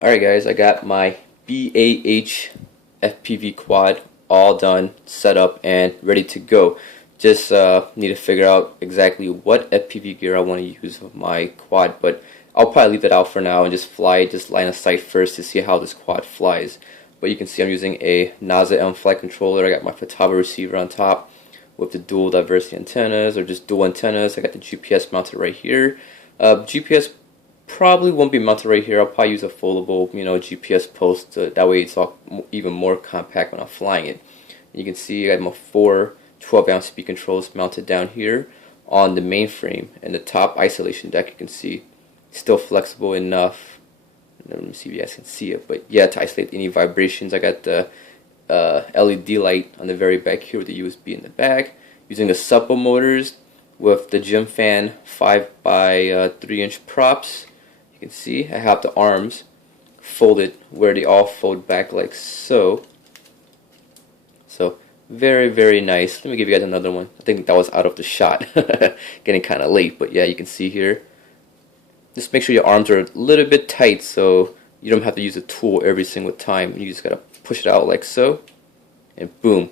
Alright guys, I got my BAH FPV quad all done, set up, and ready to go. Just need to figure out exactly what FPV gear I want to use with my quad, but I'll probably leave that out for now and just fly it, just line of sight first to see how this quad flies. But you can see I'm using a NASA M flight controller. I got my Futaba receiver on top with the dual diversity antennas, or just dual antennas. I got the GPS mounted right here. GPS probably won't be mounted right here. I'll probably use a foldable, GPS post. That way it's all even more compact when I'm flying it. You can see I have my four 12-ounce speed controls mounted down here on the mainframe, and the top isolation deck, you can see, still flexible enough. Let me see if you guys can see it, but yeah, to isolate any vibrations. I got the LED light on the very back here with the USB in the back. Using the supple motors with the Gym Fan 5 by 3 inch props. You can see I have the arms folded where they all fold back like so. So very, very nice. Let me give you guys another one. I think that was out of the shot. Getting kind of late, but yeah, you can see here. Just make sure your arms are a little bit tight so you don't have to use a tool every single time. You just gotta push it out like so, and boom,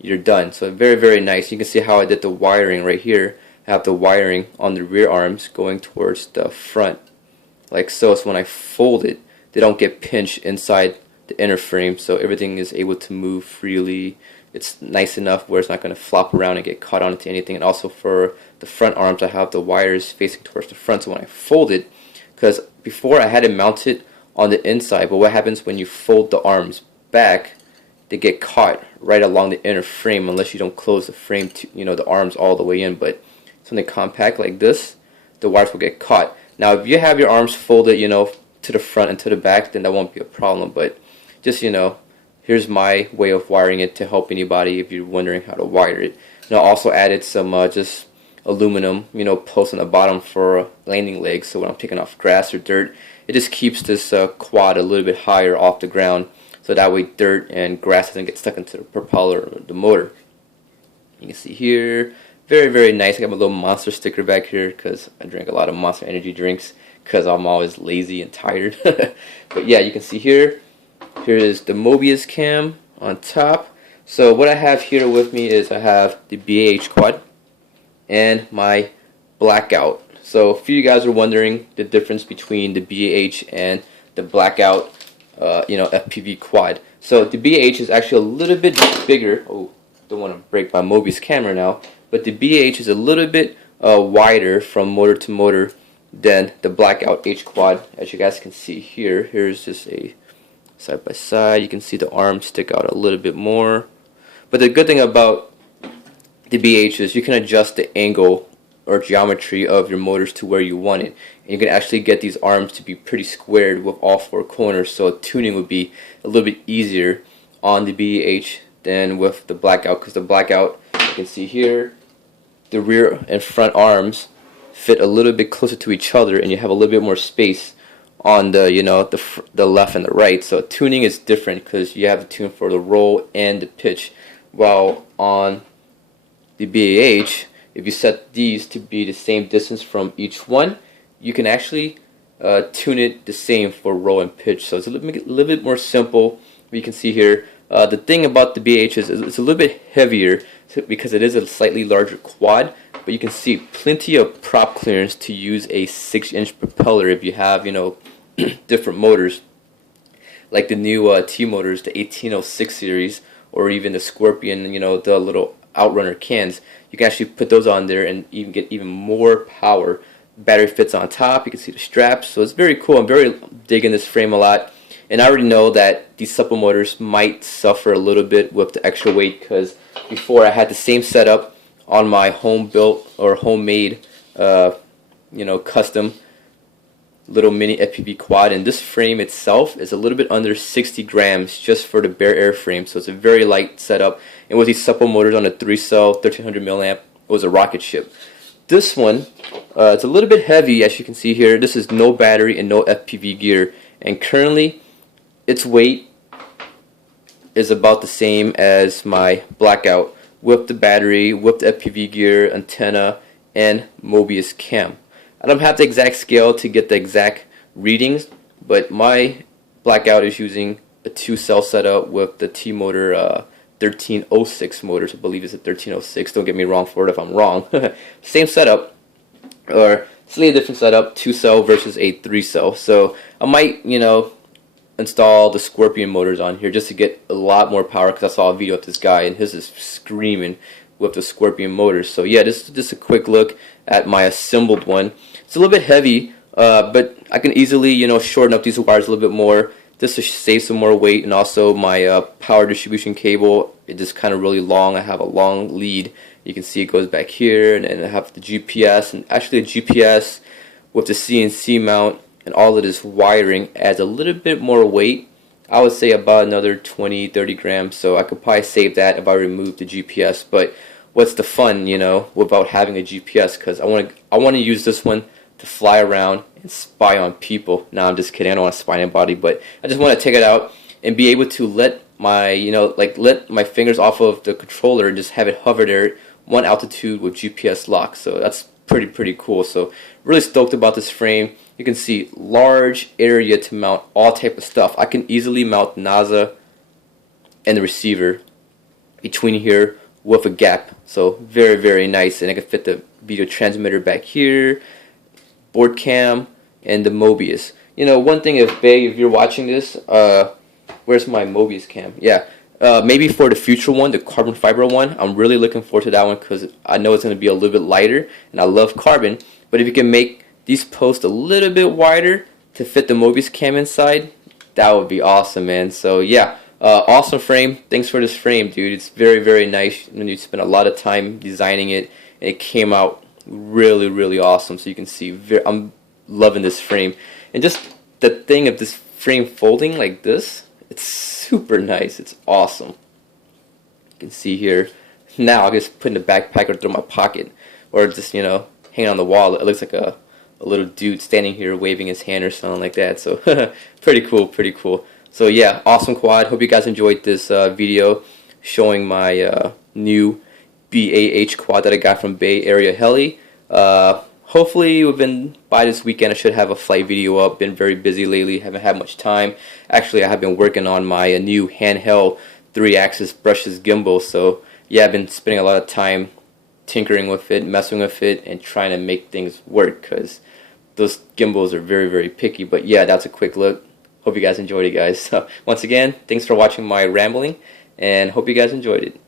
you're done. So very, very nice. You can see how I did the wiring right here. I have the wiring on the rear arms going towards the front like so. So when I fold it, they don't get pinched inside the inner frame, so everything is able to move freely. It's nice enough where it's not going to flop around and get caught onto anything. And also for the front arms, I have the wires facing towards the front, so when I fold it, because before I had it mounted on the inside, but what happens when you fold the arms back, they get caught right along the inner frame unless you don't close the frame to, the arms all the way in. But something compact like this, the wires will get caught. Now if you have your arms folded, to the front and to the back, then that won't be a problem. But just, here's my way of wiring it to help anybody if you're wondering how to wire it. And I also added some just aluminum, posts on the bottom for landing legs, so when I'm taking off grass or dirt, it just keeps this quad a little bit higher off the ground, so that way dirt and grass doesn't get stuck into the propeller or the motor. You can see here, very, very nice. I got my little Monster sticker back here because I drink a lot of Monster energy drinks because I'm always lazy and tired. But yeah, you can see here, here is the Mobius cam on top. So what I have here with me is I have the BAH quad and my Blackout. So if you guys are wondering the difference between the BAH and the Blackout, FPV quad. So the BAH is actually a little bit bigger. Oh, don't want to break my Mobius camera now. But the BAH is a little bit wider from motor to motor than the Blackout H quad. As you guys can see here, here's just a side by side. You can see the arms stick out a little bit more. But the good thing about the BAH is you can adjust the angle or geometry of your motors to where you want it. And you can actually get these arms to be pretty squared with all four corners, so tuning would be a little bit easier on the BAH than with the Blackout, because the Blackout, you can see here, the rear and front arms fit a little bit closer to each other, and you have a little bit more space on the the left and the right. So tuning is different because you have to tune for the roll and the pitch, while on the BAH, if you set these to be the same distance from each one, you can actually tune it the same for roll and pitch. So it's a little bit more simple. You can see here, the thing about the BAH is it's a little bit heavier because it is a slightly larger quad, but you can see plenty of prop clearance to use a 6-inch propeller if you have, different motors, like the new T motors, the 1806 series, or even the Scorpion, the little Outrunner cans. You can actually put those on there and even get even more power. Battery fits on top. You can see the straps, so it's very cool. I'm very digging this frame a lot. And I already know that these supple motors might suffer a little bit with the extra weight, because before I had the same setup on my home-built or homemade, custom little mini FPV quad, and this frame itself is a little bit under 60 grams just for the bare airframe, so it's a very light setup. And with these supple motors on a 3-cell 1300 milliamp, it was a rocket ship. This one, it's a little bit heavy, as you can see here. This is no battery and no FPV gear, and currently its weight is about the same as my Blackout with the battery, with the FPV gear, antenna, and Mobius cam. I don't have the exact scale to get the exact readings, but my Blackout is using a 2-cell setup with the T-Motor 1306 motors. I believe it's a 1306. Don't get me wrong for it if I'm wrong. Same setup, or slightly different setup, 2-cell versus a 3-cell. So I might, install the Scorpion motors on here just to get a lot more power, because I saw a video of this guy and his is screaming with the Scorpion motors. So yeah, this is just a quick look at my assembled one. It's a little bit heavy, but I can easily, shorten up these wires a little bit more just to save some more weight. And also my power distribution cable, it is kind of really long. I have a long lead. You can see it goes back here, and then I have the GPS, and actually a GPS with the CNC mount and all of this wiring adds a little bit more weight. I would say about another 20-30 grams, so I could probably save that if I remove the GPS. But what's the fun, without having a GPS? Because I want to use this one to fly around and spy on people. No, I'm just kidding. I don't want to spy anybody, but I just want to take it out and be able to let my, let my fingers off of the controller and just have it hover there one altitude with GPS lock. So that's pretty cool. So really stoked about this frame. You can see large area to mount all type of stuff. I can easily mount NASA and the receiver between here with a gap. So very nice, and I can fit the video transmitter back here, board cam, and the Mobius. One thing, if you're watching this, where's my Mobius cam? Yeah. Maybe for the future one, the carbon fiber one, I'm really looking forward to that one because I know it's going to be a little bit lighter, and I love carbon. But if you can make these posts a little bit wider to fit the Mobius cam inside, that would be awesome, man. So yeah, awesome frame. Thanks for this frame, dude. It's very nice. You spent a lot of time designing it, and it came out really awesome. So you can see, I'm loving this frame, and just the thing of this frame folding like this, it's super nice. It's awesome. You can see here. Now I'll just put in the backpack or throw my pocket, or just hanging on the wall. It looks like a little dude standing here waving his hand or something like that. So pretty cool. So yeah, awesome quad. Hope you guys enjoyed this video showing my new BAH quad that I got from Bay Area Heli. Hopefully by this weekend I should have a flight video up. Been very busy lately, haven't had much time. Actually, I have been working on my new handheld 3-axis brushless gimbal. So yeah, I've been spending a lot of time tinkering with it, messing with it, and trying to make things work, because those gimbals are very picky. But yeah, that's a quick look. Hope you guys enjoyed it, guys. So once again, thanks for watching my rambling, and hope you guys enjoyed it.